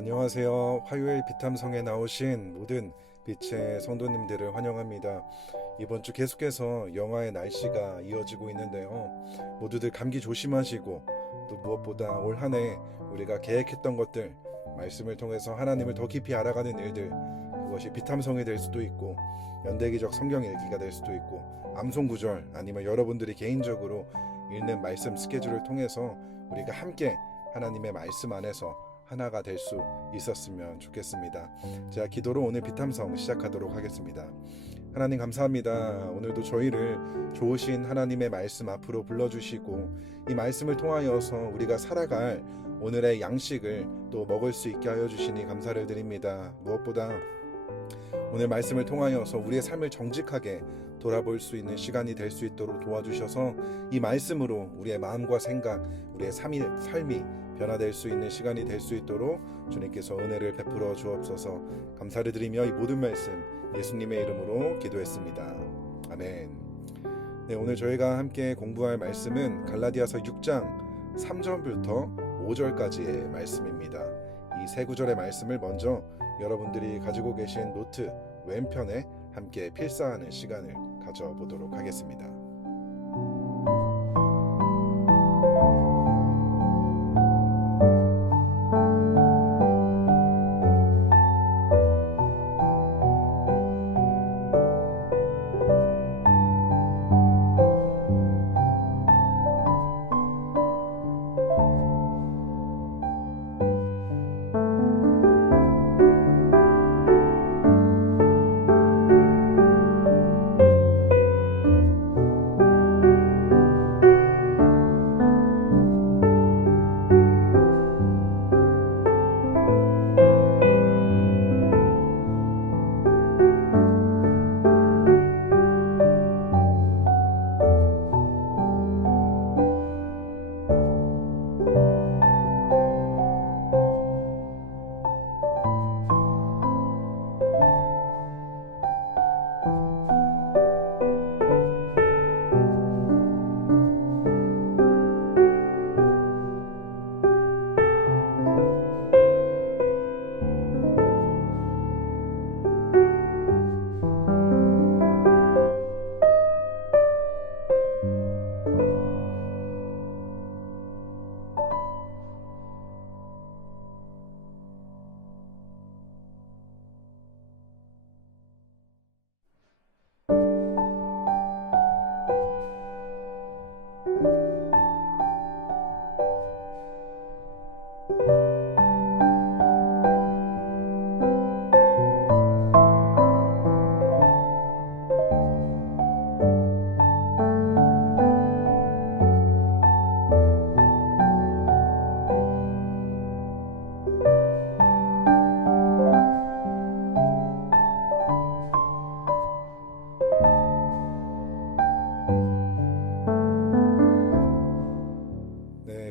안녕하세요. 화요일 비탐성에 나오신 모든 빛의 성도님들을 환영합니다. 이번 주 계속해서 영하의 날씨가 이어지고 있는데요. 모두들 감기 조심하시고 또 무엇보다 올 한 해 우리가 계획했던 것들, 말씀을 통해서 하나님을 더 깊이 알아가는 일들, 그것이 비탐성이 될 수도 있고 연대기적 성경 읽기가 될 수도 있고 암송구절, 아니면 여러분들이 개인적으로 읽는 말씀 스케줄을 통해서 우리가 함께 하나님의 말씀 안에서 하나가 될 수 있었으면 좋겠습니다. 자, 기도로 오늘 비탐성 시작하도록 하겠습니다. 하나님 감사합니다. 오늘도 저희를 좋으신 하나님의 말씀 앞으로 불러주시고 이 말씀을 통하여서 우리가 살아갈 오늘의 양식을 또 먹을 수 있게 하여 주시니 감사를 드립니다. 무엇보다 오늘 말씀을 통하여서 우리의 삶을 정직하게 돌아볼 수 있는 시간이 될 수 있도록 도와주셔서 이 말씀으로 우리의 마음과 생각, 우리의 삶이 변화될 수 있는 시간이 될 수 있도록 주님께서 은혜를 베풀어 주옵소서. 감사를 드리며 이 모든 말씀 예수님의 이름으로 기도했습니다. 아멘. 네, 오늘 저희가 함께 공부할 말씀은 갈라디아서 6장 3절부터 5절까지의 말씀입니다. 이 세 구절의 말씀을 먼저 여러분들이 가지고 계신 노트 왼편에 함께 필사하는 시간을 가져보도록 하겠습니다.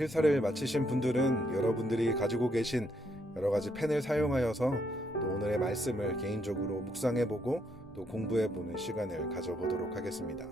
필사를 마치신 분들은 여러분들이 가지고 계신 여러 가지 펜을 사용하여서 또 오늘의 말씀을 개인적으로 묵상해보고 또 공부해보는 시간을 가져보도록 하겠습니다.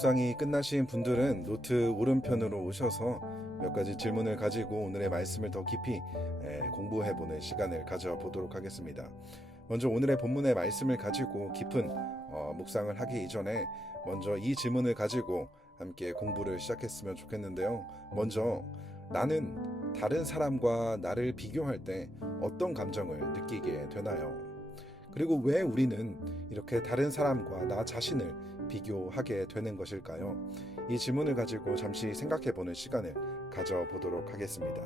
묵상이 끝나신 분들은 노트 오른편으로 오셔서 몇 가지 질문을 가지고 오늘의 말씀을 더 깊이 공부해보는 시간을 가져보도록 하겠습니다. 먼저 오늘의 본문의 말씀을 가지고 깊은 묵상을 하기 이전에 먼저 이 질문을 가지고 함께 공부를 시작했으면 좋겠는데요. 먼저 나는 다른 사람과 나를 비교할 때 어떤 감정을 느끼게 되나요? 그리고 왜 우리는 이렇게 다른 사람과 나 자신을 비교하게 되는 것일까요? 이 질문을 가지고 잠시 생각해보는 시간을 가져보도록 하겠습니다.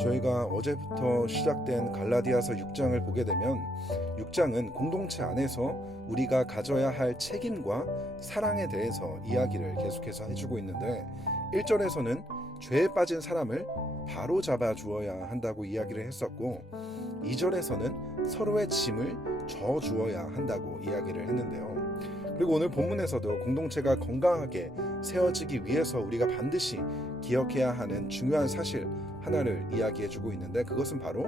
저희가 어제부터 시작된 갈라디아서 6장을 보게 되면 6장은 공동체 안에서 우리가 가져야 할 책임과 사랑에 대해서 이야기를 계속해서 해주고 있는데 1절에서는 죄에 빠진 사람을 바로 잡아 주어야 한다고 이야기를 했었고 2절에서는 서로의 짐을 져 주어야 한다고 이야기를 했는데요. 그리고 오늘 본문에서도 공동체가 건강하게 세워지기 위해서 우리가 반드시 기억해야 하는 중요한 사실 하나를 이야기해주고 있는데 그것은 바로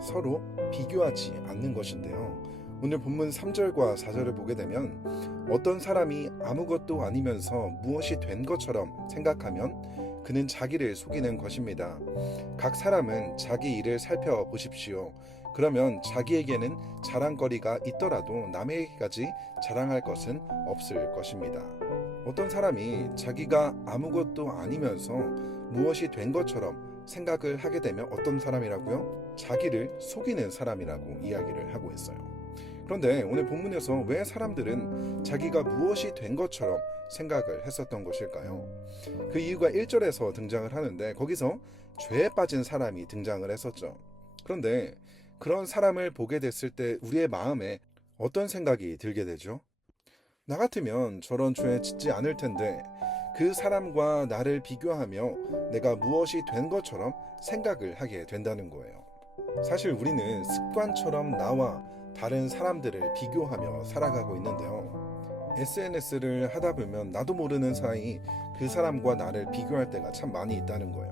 서로 비교하지 않는 것인데요. 오늘 본문 3절과 4절을 보게 되면 어떤 사람이 아무것도 아니면서 무엇이 된 것처럼 생각하면 그는 자기를 속이는 것입니다. 각 사람은 자기 일을 살펴보십시오. 그러면 자기에게는 자랑거리가 있더라도 남에게까지 자랑할 것은 없을 것입니다. 어떤 사람이 자기가 아무것도 아니면서 무엇이 된 것처럼 생각을 하게 되면 어떤 사람이라고요? 자기를 속이는 사람이라고 이야기를 하고 있어요. 그런데 오늘 본문에서 왜 사람들은 자기가 무엇이 된 것처럼 생각을 했었던 것일까요? 그 이유가 1절에서 등장을 하는데 거기서 죄에 빠진 사람이 등장을 했었죠. 그런데 그런 사람을 보게 됐을 때 우리의 마음에 어떤 생각이 들게 되죠? 나 같으면 저런 죄 짓지 않을 텐데 그 사람과 나를 비교하며 내가 무엇이 된 것처럼 생각을 하게 된다는 거예요. 사실 우리는 습관처럼 나와 다른 사람들을 비교하며 살아가고 있는데요. SNS를 하다 보면 나도 모르는 사이 그 사람과 나를 비교할 때가 참 많이 있다는 거예요.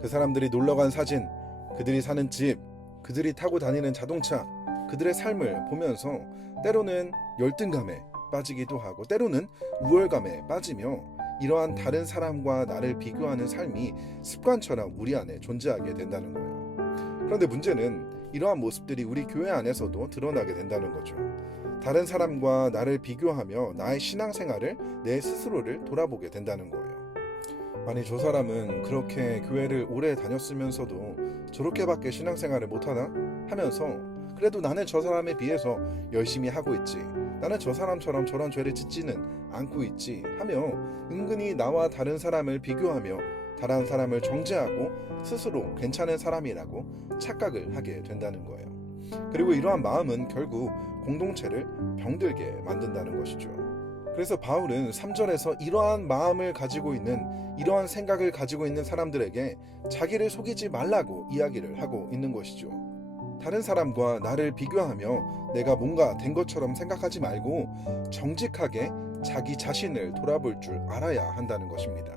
그 사람들이 놀러간 사진, 그들이 사는 집, 그들이 타고 다니는 자동차, 그들의 삶을 보면서 때로는 열등감에 빠지기도 하고 때로는 우월감에 빠지며 이러한 다른 사람과 나를 비교하는 삶이 습관처럼 우리 안에 존재하게 된다는 거예요. 그런데 문제는 이러한 모습들이 우리 교회 안에서도 드러나게 된다는 거죠. 다른 사람과 나를 비교하며 나의 신앙생활을 내 스스로를 돌아보게 된다는 거예요. 아니 저 사람은 그렇게 교회를 오래 다녔으면서도 저렇게밖에 신앙생활을 못하나? 하면서 그래도 나는 저 사람에 비해서 열심히 하고 있지. 나는 저 사람처럼 저런 죄를 짓지는 않고 있지 하며 은근히 나와 다른 사람을 비교하며 다른 사람을 정죄하고 스스로 괜찮은 사람이라고 착각을 하게 된다는 거예요. 그리고 이러한 마음은 결국 공동체를 병들게 만든다는 것이죠. 그래서 바울은 3절에서 이러한 마음을 가지고 있는 이러한 생각을 가지고 있는 사람들에게 자기를 속이지 말라고 이야기를 하고 있는 것이죠. 다른 사람과 나를 비교하며 내가 뭔가 된 것처럼 생각하지 말고 정직하게 자기 자신을 돌아볼 줄 알아야 한다는 것입니다.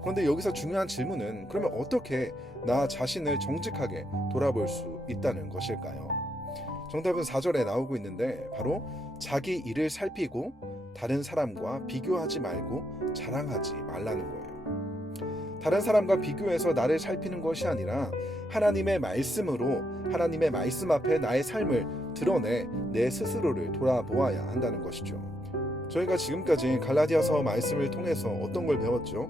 그런데 여기서 중요한 질문은 그러면 어떻게 나 자신을 정직하게 돌아볼 수 있다는 것일까요? 정답은 4절에 나오고 있는데 바로 자기 일을 살피고 다른 사람과 비교하지 말고 자랑하지 말라는 거예요. 다른 사람과 비교해서 나를 살피는 것이 아니라 하나님의 말씀으로 하나님의 말씀 앞에 나의 삶을 드러내 내 스스로를 돌아보아야 한다는 것이죠. 저희가 지금까지 갈라디아서 말씀을 통해서 어떤 걸 배웠죠?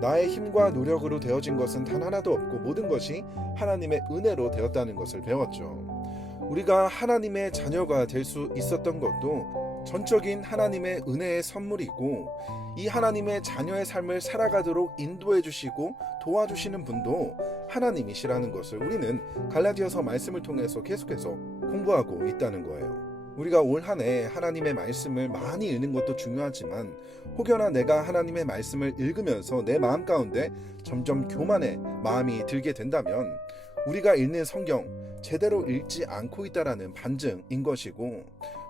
나의 힘과 노력으로 되어진 것은 단 하나도 없고 모든 것이 하나님의 은혜로 되었다는 것을 배웠죠. 우리가 하나님의 자녀가 될 수 있었던 것도 전적인 하나님의 은혜의 선물이고, 이 하나님의 자녀의 삶을 살아가도록 인도해 주시고 도와주시는 분도 하나님이시라는 것을 우리는 갈라디아서 말씀을 통해서 계속해서 공부하고 있다는 거예요. 우리가 올 한 해 하나님의 말씀을 많이 읽는 것도 중요하지만, 혹여나 내가 하나님의 말씀을 읽으면서 내 마음 가운데 점점 교만의 마음이 들게 된다면 우리가 읽는 성경 제대로 읽지 않고 있다라는 반증인 것이고,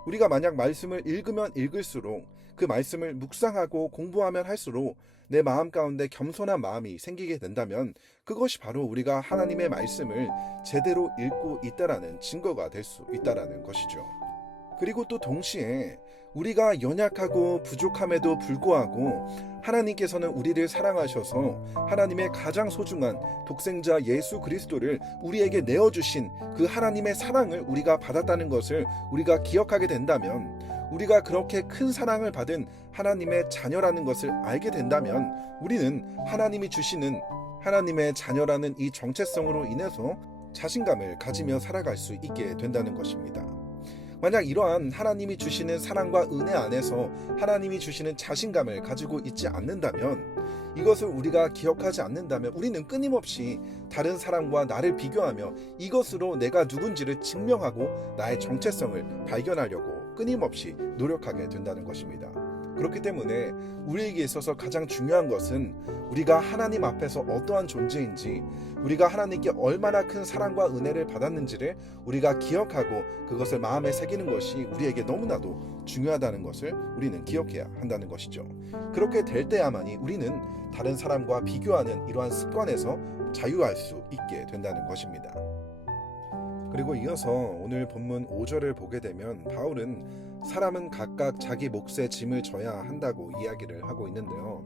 우리가 만약 말씀을 읽으면 읽을수록 그 말씀을 묵상하고 공부하면 할수록 내 마음 가운데 겸손한 마음이 생기게 된다면 그것이 바로 우리가 하나님의 말씀을 제대로 읽고 있다라는 증거가 될 수 있다라는 것이죠. 그리고 또 동시에 우리가 연약하고 부족함에도 불구하고 하나님께서는 우리를 사랑하셔서 하나님의 가장 소중한 독생자 예수 그리스도를 우리에게 내어주신 그 하나님의 사랑을 우리가 받았다는 것을 우리가 기억하게 된다면, 우리가 그렇게 큰 사랑을 받은 하나님의 자녀라는 것을 알게 된다면 우리는 하나님이 주시는 하나님의 자녀라는 이 정체성으로 인해서 자신감을 가지며 살아갈 수 있게 된다는 것입니다. 만약 이러한 하나님이 주시는 사랑과 은혜 안에서 하나님이 주시는 자신감을 가지고 있지 않는다면, 이것을 우리가 기억하지 않는다면 우리는 끊임없이 다른 사람과 나를 비교하며 이것으로 내가 누군지를 증명하고 나의 정체성을 발견하려고 끊임없이 노력하게 된다는 것입니다. 그렇기 때문에 우리에게 있어서 가장 중요한 것은 우리가 하나님 앞에서 어떠한 존재인지, 우리가 하나님께 얼마나 큰 사랑과 은혜를 받았는지를 우리가 기억하고 그것을 마음에 새기는 것이 우리에게 너무나도 중요하다는 것을 우리는 기억해야 한다는 것이죠. 그렇게 될 때야만이 우리는 다른 사람과 비교하는 이러한 습관에서 자유할 수 있게 된다는 것입니다. 그리고 이어서 오늘 본문 5절을 보게 되면 바울은 사람은 각각 자기 몫의 짐을 져야 한다고 이야기를 하고 있는데요.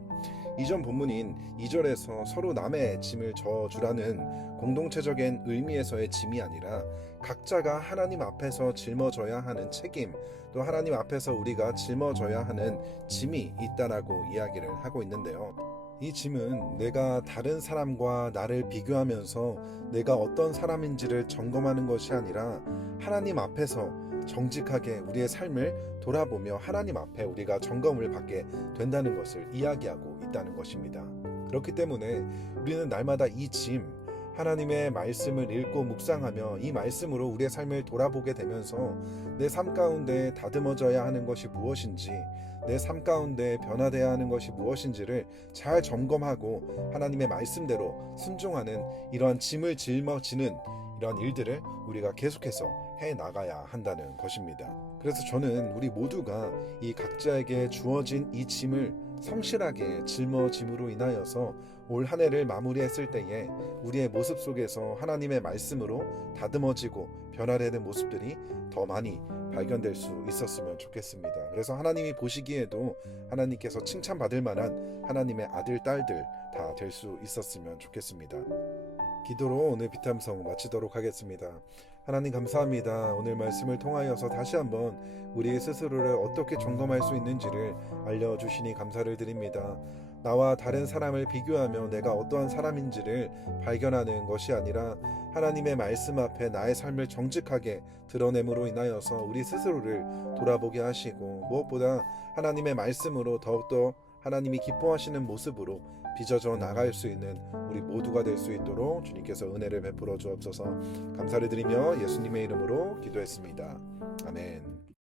이전 본문인 2절에서 서로 남의 짐을 져주라는 공동체적인 의미에서의 짐이 아니라 각자가 하나님 앞에서 짊어져야 하는 책임, 또 하나님 앞에서 우리가 짊어져야 하는 짐이 있다라고 이야기를 하고 있는데요. 이 짐은 내가 다른 사람과 나를 비교하면서 내가 어떤 사람인지를 점검하는 것이 아니라 하나님 앞에서 정직하게 우리의 삶을 돌아보며 하나님 앞에 우리가 점검을 받게 된다는 것을 이야기하고 있다는 것입니다. 그렇기 때문에 우리는 날마다 이 짐, 하나님의 말씀을 읽고 묵상하며 이 말씀으로 우리의 삶을 돌아보게 되면서 내 삶 가운데 다듬어져야 하는 것이 무엇인지, 내 삶 가운데 변화되어야 하는 것이 무엇인지를 잘 점검하고 하나님의 말씀대로 순종하는 이러한 짐을 짊어지는 이러한 일들을 우리가 계속해서 해 나가야 한다는 것입니다. 그래서 저는 우리 모두가 이 각자에게 주어진 이 짐을 성실하게 짊어짐으로 인하여서 올 한 해를 마무리했을 때에 우리의 모습 속에서 하나님의 말씀으로 다듬어지고 변화되는 모습들이 더 많이 발견될 수 있었으면 좋겠습니다. 그래서 하나님이 보시기에도 하나님께서 칭찬받을 만한 하나님의 아들, 딸들 다 될 수 있었으면 좋겠습니다. 기도로 오늘 비탐성 마치도록 하겠습니다. 하나님 감사합니다. 오늘 말씀을 통하여서 다시 한번 우리 스스로를 어떻게 점검할 수 있는지를 알려주시니 감사를 드립니다. 나와 다른 사람을 비교하며 내가 어떠한 사람인지를 발견하는 것이 아니라 하나님의 말씀 앞에 나의 삶을 정직하게 드러냄으로 인하여서 우리 스스로를 돌아보게 하시고, 무엇보다 하나님의 말씀으로 더욱더 하나님이 기뻐하시는 모습으로 빚어져 나갈 수 있는 우리 모두가 될 수 있도록 주님께서 은혜를 베풀어 주옵소서. 감사를 드리며 예수님의 이름으로 기도했습니다. 아멘.